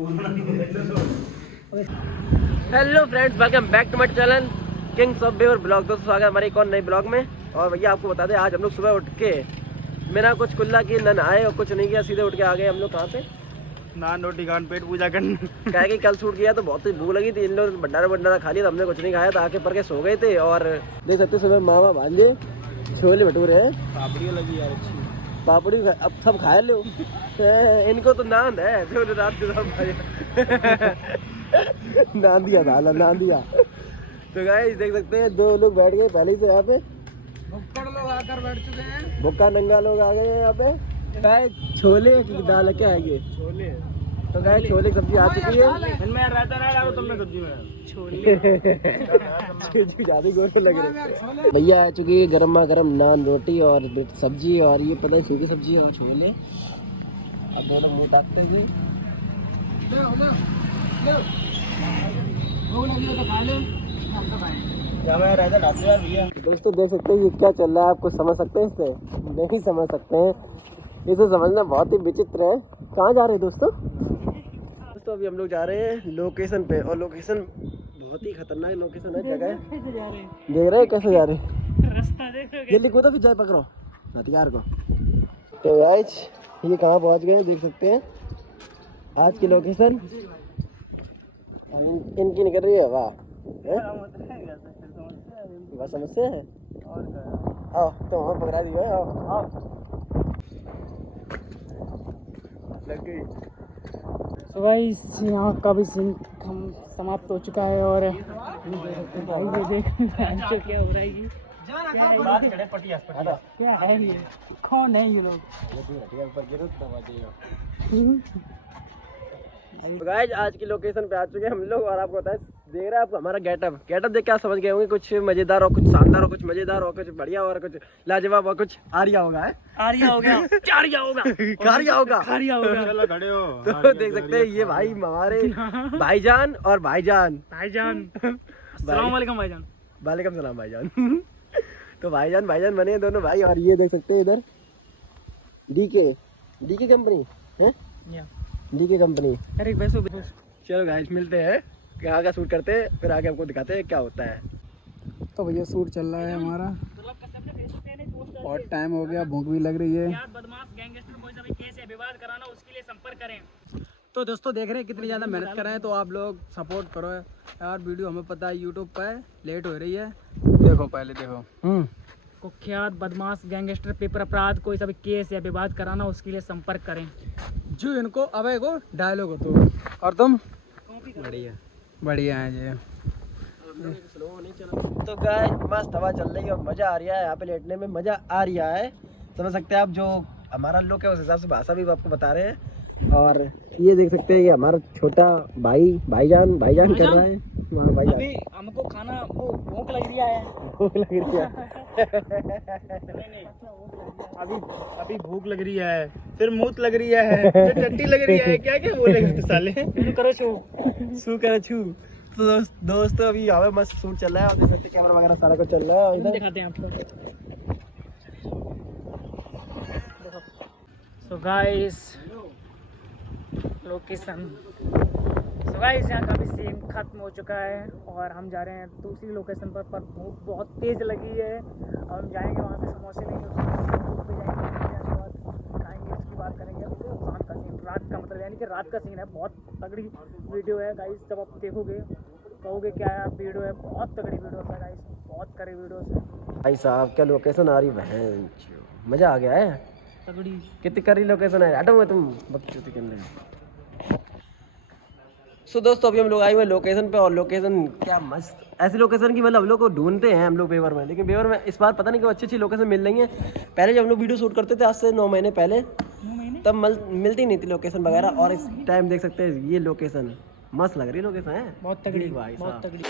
Hello friends, welcome back to my channel kings of Bewar blog. दोस्तों स्वागत है हमारे एक और नए ब्लॉग में। और भैया आपको बता दें, आज हम लोग सुबह उठ के मेरा कुछ कुल्ला की न आए और कुछ नहीं किया, सीधे उठ के आ गए हम लोग। कहाँ पे? नान रोटी खान पेट पूजा करने। क्या कि कल शूट किया तो बहुत ही भूख लगी थी, इन लोग भंडारा खा लिया, तो हमने कुछ नहीं खाया था, आके पर के सो गए थे। और देख सकते सुबह मामा भांजे छोले भटूरे हैं, पापड़ी लगी यार अच्छी। पापड़ी अब सब खाए लो। इनको तो नांद है जो रात के सब नांदिया साला नांदिया। तो गाइस देख सकते हैं दो लोग बैठ गए पहले से यहाँ पे, भुक्कड़ लोग आकर बैठ चुके हैं। भुक्का नंगा लोग आ गए हैं यहाँ पे। गाइस छोले की दाल क्या है ये? छोले। तो गाइस छोले की सब्जी आ चुकी है। इनमें रायता ना डालो तुमने सब्जी में। छोले ज्यादा गोरे लग रहे। भैया आ चुकी है गर्मा गर्म नान रोटी और सब्जी, और ये पता है सूखी सब्जी और छोले। अब दोनों मुँह ताकते हुए दोस्तों देख सकते हैं ये क्या चल रहा है, आप कुछ समझ सकते हैं इससे? नहीं समझ सकते हैं, इसे समझना बहुत ही विचित्र है। कहाँ जा रहे हैं दोस्तों? दोस्तों अभी हम लोग जा रहे हैं लोकेशन पे, और लोकेशन बहुत ही खतरनाक लोकेशन है, जगह देख रहे हैं कैसे जा रहे हैं, रास्ता देख रहे हो? जल्दी कूदो फिर जाए पकड़ो हथियार को। तो गाइस ये कहाँ पहुँच गए देख सकते हैं आज की लोकेशन। इनकी निकल रही है वाह, बस समस्या है। आओ तो हमें पकड़ा दिया, आओ आओ लग गई। तो गाइस यहाँ का भी सीन समाप्त हो चुका है, और भाई ये देख क्या हो रहा है, ये क्या है ये, कौन है ये लोग? तो गाइस आज की लोकेशन पे आ चुके हैं हम लोग, और आपको बताएं देख रहे हैं आपको हमारा गेटअप देख के आप समझ गए होंगे, कुछ मजेदार और कुछ शानदार और कुछ मजेदार और कुछ बढ़िया और कुछ लाजवाब और कुछ आर्या होगा है। आर्या हो गया, चारिया होगा, कारिया होगा, खारिया होगा। चलो खड़े हो। तो देख सकते हैं ये भाई हमारे भाईजान और भाईजान। अस्सलाम वालेकुम भाईजान। वालेकुम सलाम भाईजान। तो भाईजान बने हैं दोनों भाई, और ये देख सकते हैं इधर डीके कंपनी है, डीके कंपनी। अरे बैसो। चलो गाइस मिलते हैं, यहाँ का शूट करते हैं, फिर आगे आपको दिखाते हैं क्या होता है। तो भैया शूट चल रहा है हमारा, और टाइम हो गया, भूख भी लग रही है। तो दोस्तों देख रहे हैं कितनी ज़्यादा मेहनत कर रहे हैं, तो आप लोग सपोर्ट करो यार। वीडियो हमें पता है यूट्यूब पर लेट हो रही है, देखो पहले देखो। कुख्यात बदमाश गैंगस्टर पेपर अपराध कोई सा भी केस या विवाद कराना, उसके लिए संपर्क करें। जो इनको अबे को डायलॉग हो तो, और तुम बढ़िया है जी। तो गाइस मस्त हवा चल रही है और मजा आ रहा है, यहाँ पे लेटने में मजा आ रहा है। समझ सकते हैं आप, जो हमारा लोग है उस हिसाब से भाषा भी आपको बता रहे हैं। और ये देख सकते हैं ये हमारा छोटा भाईजान कर रहा है। अभी हमको खाना भूख लग रहा है, भूख लग रही है। अभी भूख लग रही है, फिर मूत लग रही है, फिर टट्टी लग रही है। क्या क्या बोलेगा तो साले। करो छू। तो दोस्तों अभी यहाँ पे मस्त शूट चल रहा है, और देख सकते हैं कैमरा वगैरह सारा कुछ चल रहा है। इधर दिखाते हैं आपको। सो गाइस लोकेशन, यहाँ का भी सीन खत्म हो चुका है, और हम जा रहे हैं दूसरी लोकेशन पर भूख बहुत तेज़ लगी है, और हम जाएंगे वहाँ से समोसे लेंगे, उसके बाद खाएंगे, उसकी बात करेंगे। शाम का सीन, रात का मतलब यानी कि रात का सीन है, बहुत तगड़ी वीडियो है गाइस। जब आप देखोगे कहोगे क्या यार वीडियो है, बहुत तगड़ी वीडियो है गाइस, बहुत कड़ी वीडियो है भाई साहब। क्या लोकेशन आ रही बहन, मजा आ गया है, तगड़ी। कितनी करी लोकेशन है, हटो तुम बकचोदी करने। सो दोस्तों अभी हम लोग आए हुए लोकेशन पे, और लोकेशन क्या मस्त, ऐसी लोकेशन की मतलब हम लोग को ढूंढते हैं हम लोग बेवर में, लेकिन बेवर में इस बार पता नहीं क्यों अच्छी लोकेशन मिल रही है। पहले जब हम लोग वीडियो शूट करते थे आज से 9 महीने पहले, तब मिलती नहीं थी लोकेशन वगैरह, और इस टाइम देख सकते हैं ये लोकेशन मस्त लग रही लोकेशन है, बहुत तगड़ी भाई बहुत तगड़ी।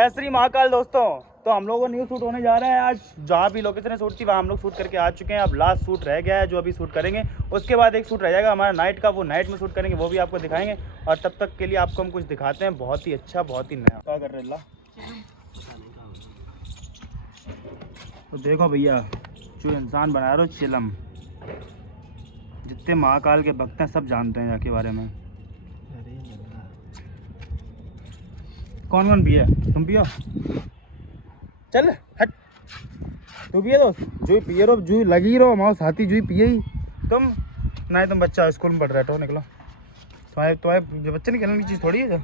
जय श्री महाकाल दोस्तों। तो हम लोगों को न्यू शूट होने जा रहा है आज। जहाँ भी लोकेशन शूट थी वहाँ हम लोग शूट करके आ चुके हैं। अब लास्ट शूट रह गया है जो अभी शूट करेंगे। उसके बाद एक शूट रह जाएगा हमारा नाइट का, वो नाइट में शूट करेंगे, वो भी आपको दिखाएंगे। और तब तक के लिए आपको हम कुछ दिखाते हैं बहुत ही अच्छा, बहुत ही नया। क्या कर रहे अल्लाह? तो देखो भैया, जो इंसान बना रहे हो चिलम, जितने महाकाल के भक्त हैं सब जानते हैं यहाँ बारे में। कौन कौन पिया? तुम पियो, चल हट। तू पिए दोस्त, जो पिए रो, जो लगी रहो हमारे साथी, जो पिए ही तुम। नहीं तुम बच्चा स्कूल में पढ़ रहे हो, निकलो। तुम्हारे जो बच्चे नहीं खेलने की चीज़ थोड़ी है जो।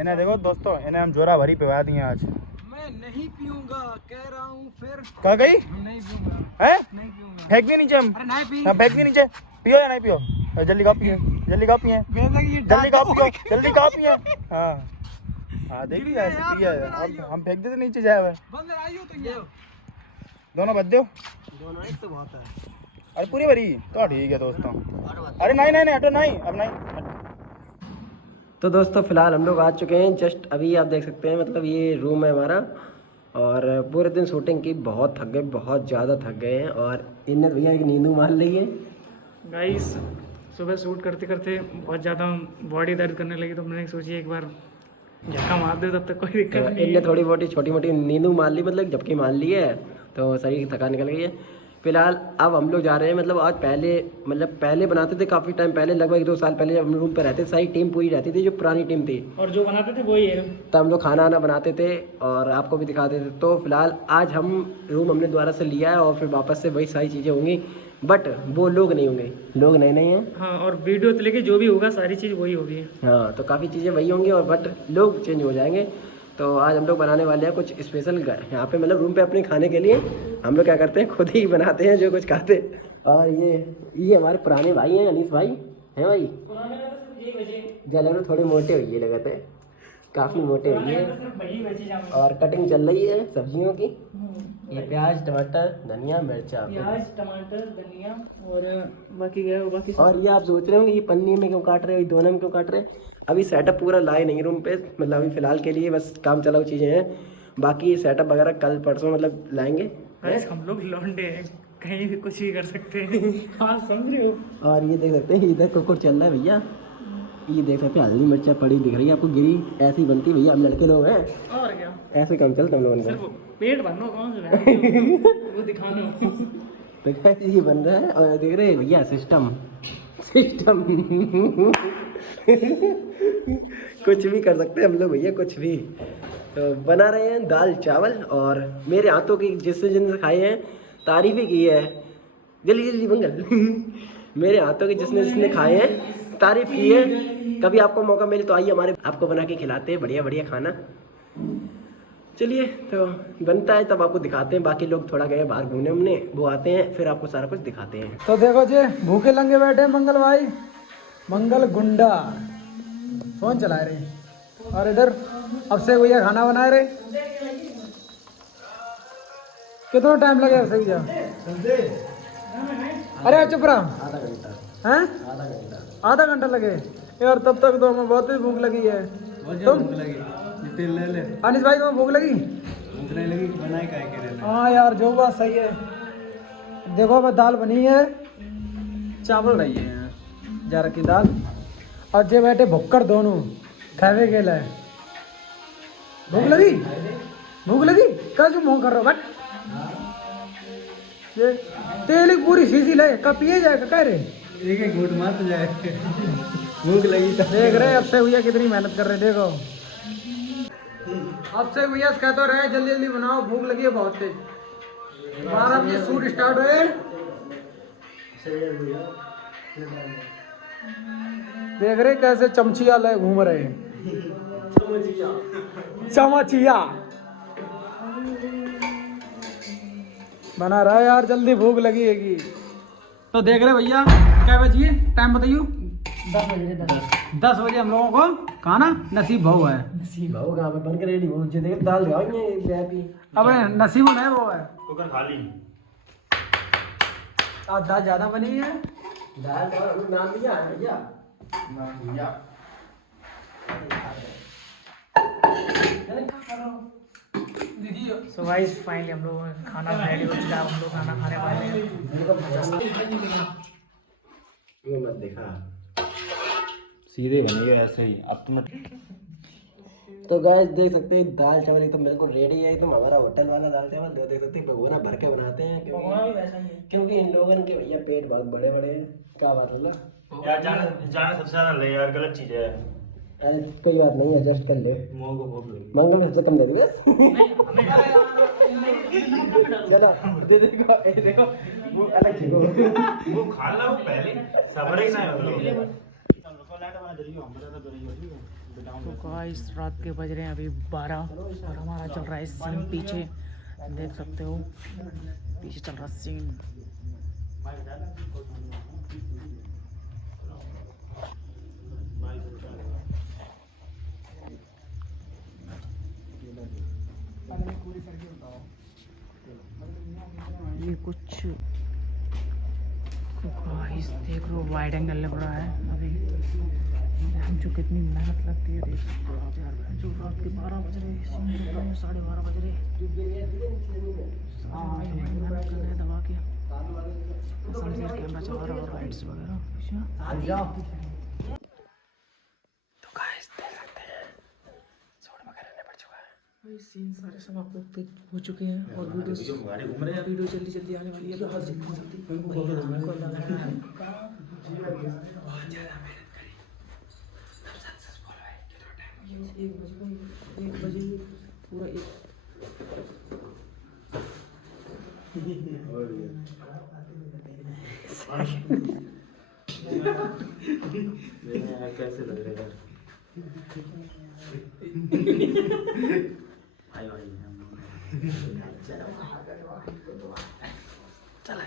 इन्हें देखो दोस्तों, इन्हें हम जोरा भरी पिवा दिए आज। मैं नहीं पीऊंगा कह रहा हूँ। फिर कहा गई नहीं पीऊंगा है? नहीं पीऊंगा। फेंक दिए नीचे हम। अरे नहीं पी। हाँ फेंक दिए नीचे। पियो या नहीं पियो? जल्दी कहाँ पिए, जल्दी कहाँ पिए, जल्दी कहाँ पियो, जल्दी कहाँ पिए। हाँ हाँ देखिए ऐसे पिया है। हम फेंक देते नीचे जाए हुए। दोनों बद दो, दोनों एक तो बहुत है। अरे पूरी भरी तो ठीक है दोस्तों। अरे नहीं नहीं नहीं हटो, नहीं अब नहीं। तो दोस्तों फिलहाल हम लोग आ चुके हैं। जस्ट अभी आप देख सकते हैं, मतलब ये रूम है हमारा। और पूरे दिन शूटिंग की, बहुत थक गए, बहुत ज़्यादा थक गए हैं। और इन्हें भैया एक नींदू मार ली है। गाइस सुबह शूट करते करते बहुत ज़्यादा बॉडी दर्द करने लगी, तो मैंने सोची एक बार झटका मार दे, तब तक कोई दिक्कत नहीं। इनने थोड़ी बहुत छोटी मोटी नींदू मार ली, मतलब झपकी मार ली है, तो सही थकान निकल गई है। फिलहाल अब हम लोग जा रहे हैं, मतलब आज पहले बनाते थे काफ़ी टाइम पहले, लगभग 2 साल पहले जब हम रूम पर रहते थे, सारी टीम पूरी रहती थी, जो पुरानी टीम थी, और जो बनाते थे वही है। तब हम लोग खाना वाना बनाते थे और आपको भी दिखाते थे। तो फिलहाल आज हम रूम हमने दोबारा से लिया है और फिर वापस से वही सारी चीज़ें होंगी, बट वो लोग नहीं होंगे, लोग नए नहीं हैं। हाँ, और वीडियो तो लेके जो भी होगा सारी चीज़ वही होगी। हाँ, तो काफ़ी चीज़ें वही होंगी और बट लोग चेंज हो जाएंगे। तो आज हम लोग बनाने वाले हैं कुछ स्पेशल यहाँ पे, मतलब रूम पे अपने खाने के लिए हम लोग क्या करते हैं, खुद ही बनाते हैं जो कुछ खाते। और ये हमारे पुराने भाई हैं, अनीस भाई हैं भाई। जल थोड़े मोटे हुए लगाते हैं, काफ़ी मोटे हुए। और कटिंग चल रही है सब्जियों की। ये प्याज, टमाटर, धनिया, मिर्चा, प्याज, टमाटर, धनिया और बाकी क्या है बाकी। और ये आप सोच रहे होंगे ये पन्नी में क्यों काट रहे हो, ये दोनों में क्यों काट रहे हैं। अभी सेटअप पूरा लाए नहीं रूम पे, मतलब अभी फिलहाल के लिए बस काम चलाऊ चीज़ें हैं। बाकी सेटअप वगैरह कल परसों मतलब लाएंगे। हम लोग लौंडे हैं, कहीं भी कुछ भी कर सकते हैं। हाँ समझ रहे हो। और ये देख सकते हैं, इधर कुकुर चल रहा है भैया। ये देख सकते हैं, हल्दी मिर्चा पड़ी दिख रही है आपको, गिरी ऐसी बनती भैया, हम लड़के लोग हैं। और क्या, ऐसे काम चलता हम लोगों सिर्फ पेट भरना कौन से वो दिखाना। तो ये बन रहा है। और देख रहे हैं भैया सिस्टम कुछ भी कर सकते हैं हम लोग भैया, कुछ भी। तो बना रहे हैं दाल चावल, और मेरे हाथों की जिसने खाए हैं तारीफ ही की है। जल्दी जल्दी मंगल मेरे हाथों की जिसने खाए हैं तारीफ की है। कभी आपको मौका मिले तो आइए हमारे, आपको बना के खिलाते हैं बढ़िया बढ़िया खाना। चलिए, तो बनता है तब आपको दिखाते हैं। बाकी लोग थोड़ा गए बाहर घूमने उमने, वो आते हैं फिर आपको सारा कुछ दिखाते हैं। तो देखो जी, भूखे लंगे बैठे मंगल भाई, मंगल गुंडा फोन चला रहे। और इधर अब से भैया खाना बना रहे। कितना टाइम लगेगा सही जा? अरे चुप रहा। हैं? आधा घंटा लगे यार, तब तक तो हमें बहुत ही भूख लगी है। तुम ले ले अनिस भाई, तुम्हें भूख लगी? लगी बनाए का है। हाँ यार, जो बात सही है। देखो अब दाल बनी है, चावल रही है, जार की दाल, और जे बैठे भुक्कर दोनों खावे के लिए। भूख लगी? भूख लगी? कल जो मुँह कर रहे हो बट ये तेल की पूरी शीशी ले, कब पिए जाएगा कह रहे? एक घूट मत जाए, भूख लगी तो। देख रहे अब से भैया कितनी मेहनत कर रहे, देखो अब से भैया कहते रहे जल्दी जल्दी बनाओ, भूख लगी है बहुत तेज। 12 बजे शूट स्टार्ट हुए। देख रहे कैसे चमचिया ले घूम रहे हैं, चमचिया बना रहा है यार, जल्दी भूख लगी है। तो देख रहे भैया क्या बजिए, टाइम बताइयो। 10 बजे हम लोगों को खाना नसीब भाव है। भाव कहाँ पे बन के रेडी हो, जो देख दाल खाएंगे। अब नसीब नहीं वो है, कुकर खाली। आज दाल ज्यादा बनी है। दाल नाम दिया है भैया। सो गाइस फाइनली हम लोग खाना रेडी हो चुका है, हम लोग खाना खाने वाले हैं। मत देखा सीधे बनेगा ऐसे ही। अब तुम तो गाइस देख सकते हैं दाल चावल एकदम बिल्कुल रेडी है। एकदम हमारा होटल वाला दाल चावल देख सकते हैं, भगोना भर के बनाते हैं क्योंकि इन लोगों के भैया पेट बहुत बड़े बड़े हैं। क्या बात है यार जाना सबसे ज्यादा ले यार, गलत चीज है। अरे कोई बात नहीं, एडजस्ट कर ले। मोह को भूख लगी। मंगल में सबसे कम दे दे बस। चलो दे देखो ये देखो वो अलग चीज वो खा लो पहले, सबर ही ना हो। तो गाइस रात के बज रहे हैं अभी 12 और हमारा चल रहा है सीन पीछे, देख सकते हो पीछे चल रहा सीन। ये कुछ तो गाइस देख लो वाइड एंगल लग रहा है अभी, जो कितनी मेहनत लगती है देख सकते हो आप यार। जो रात के 12 बज रहे, 12:30 बज रहे, मेहनत कर रहे हैं दबा के। समझिए कैमरा चला रहा है और लाइट्स वगैरह। तो गाइस देख सकते हैं शॉट वगैरह निपट चुका है, सीन सारे सब आप लोग पे हो चुके हैं और वीडियो जल्दी जल्दी आने वाली है। बहुत ज़्यादा एक बजे पूरा कैसे लग रहा है यार। चला